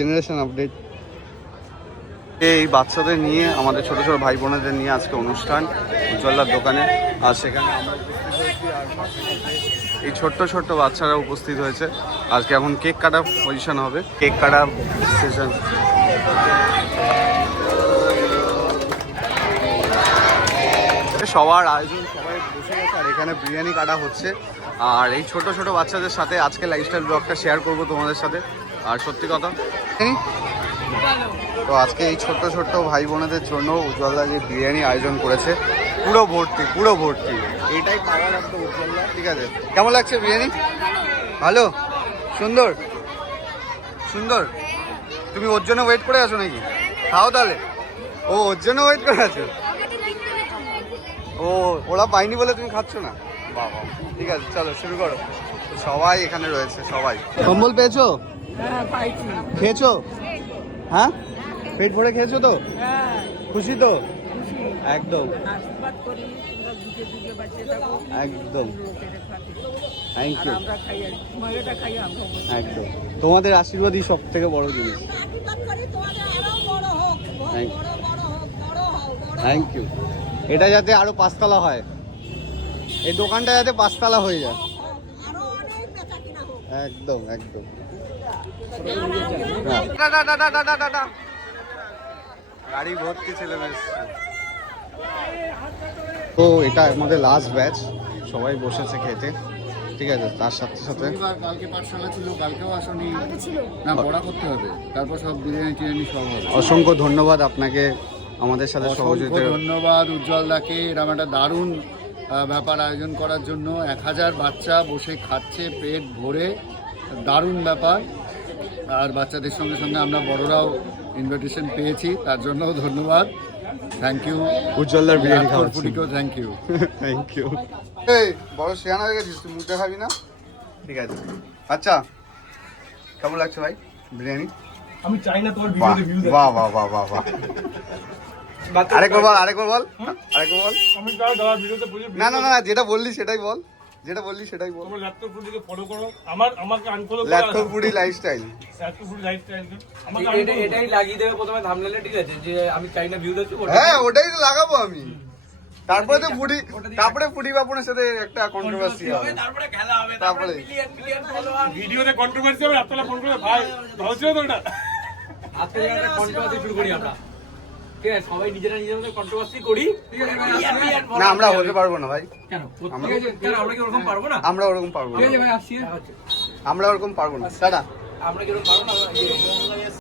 Generation update. এই বাচ্চাদের নিয়ে আমাদের ছোট ছোট ভাই বোনেদের নিয়ে আজকে অনুষ্ঠান উজ্জ্বলার দোকানে। আর সেখানে আমরা উপস্থিত হয়েছি, আর এই ছোট্ট ছোট্ট বাচ্চারা উপস্থিত হয়েছে। আজকে এখন কেক কাটা পজিশন হবে, কেক কাটা সেশন। সবার আয়োজন, সবাই বসে গেছে আর এখানে বিরিয়ানি কাটা হচ্ছে। আর এই ছোট ছোট বাচ্চাদের সাথে আজকে লাইফস্টাইল ব্লগটা শেয়ার করবো তোমাদের সাথে। আর সত্যি কথা, তো আজকে এই ছোট্ট ছোট্ট ভাই বোনেদের জন্য উজ্জ্বলদা যে বিরিয়ানি আয়োজন করেছে, পুরো ভর্তি পুরো ভর্তি। এইটাই পাওয়ার একটা উজ্জ্বলদা। ঠিক আছে, কেমন লাগছে বিরিয়ানি? ভালো, সুন্দর সুন্দর। তুমি ওর জন্য ওয়েট করে আছো নাকি? খাও তাহলে। ও ওর জন্য ওয়েট করে আছো? ও ওরা পাইনি বলে তুমি খাচ্ছ না? বাবা, ঠিক আছে চলো শুরু করো। সবাই এখানে রয়েছে, সবাই। কম্বল পেয়েছো? খেয়েছো? হ্যাঁ, পেট ভরে খেয়েছো তো? খুশি তো? একদম একদম, থ্যাংক ইউ। একদম, তোমাদের আশীর্বাদই সব থেকে বড় জিনিস। Thank you. এটা যাতে আরো 5 তলা হয়, এই দোকানটা যাতে 5 তলা হয়ে যায়। একদম একদম। গাড়ি ভর্তি ছেলে মেয়ে। তো এটা আমাদের লাস্ট ব্যাচ, সবাই বসেছে খেতে। ঠিক আছে, তার সাথে সাথে কালকে পাঠশালা ছিল, কালকেও আসনি না, পড়া করতে হবে, তারপর সব বিরিয়ানি টিরিয়ানি সব হবে। অসংখ্য ধন্যবাদ আপনাকে আমাদের সাথে সহযোগিতা। ধন্যবাদ উজ্জ্বলদাকে এরকম একটা দারুণ ব্যাপার আয়োজন করার জন্য। 1000 বাচ্চা বসে খাচ্ছে পেট ভরে, দারুণ ব্যাপার। আর বাচ্চাদের সঙ্গে সঙ্গে আমরা বড়রাও ইনভিটেশন পেয়েছি, তার জন্যও ধন্যবাদ। থ্যাংক ইউ উজ্জ্বলদার বিরিয়ানি খাওয়ার পুটিকেও থ্যাংক ইউ। Thank you. এই বড় শেয়ানা হয়ে গেছিস তুই, মুখে খাবি না? ঠিক আছে। আচ্ছা, কেমন লাগছে ভাই বিরিয়ানি? আমি চাই না তোমার ভিডিওতে ভিউজ আসুক। বাহ বাহ বাহ বাহ বাহ। আরেকবার বল, আরেকবার বল, আরেকবার বল। আমি চাই দাদা ভিডিওতে না না না, যেটা বললি সেটাই বল, যেটা বললি সেটাই বল। তোমার ল্যাপটপ ফুডিকে ফলো করো, আমাকে আনফলো করো। Laptop foodie lifestyle, laptop foodie lifestyle আমাকে এটাই লাগিয়ে দেবে প্রথমে থাম্বনেলে, ঠিক আছে? যে আমি চাই না ভিউজ আসুক। হ্যাঁ ওটাই তো লাগাবো আমি। তারপরে তো ফুডি, তারপরে ফুডি বাপুনের সাথে একটা কন্ট্রোভার্সি হবে, তারপরে খেলা হবে, তারপরে মিলিয়ন ফলোয়ার। ভিডিওতে কন্ট্রোভার্সি হবে, আপনারা ফোন করে ভাই ভালো ছিল তো এটা। আজকে একটা কন্ট্রোভার্সি শুরু করি আমরা, ঠিক আছে? সবাই নিজেরা নিজেদের মধ্যে কন্ট্রোভার্সি করি, ঠিক আছে? না আমরা হতে পারবো না ভাই। কেন আমরা কি ওরকম পারবো না? আমরা ওরকম পারবো না, ঠিক আছে ভাই, আসছি। আমরা ওরকম পারবো না। টাটা। আমরা কি ওরকম পারবো না?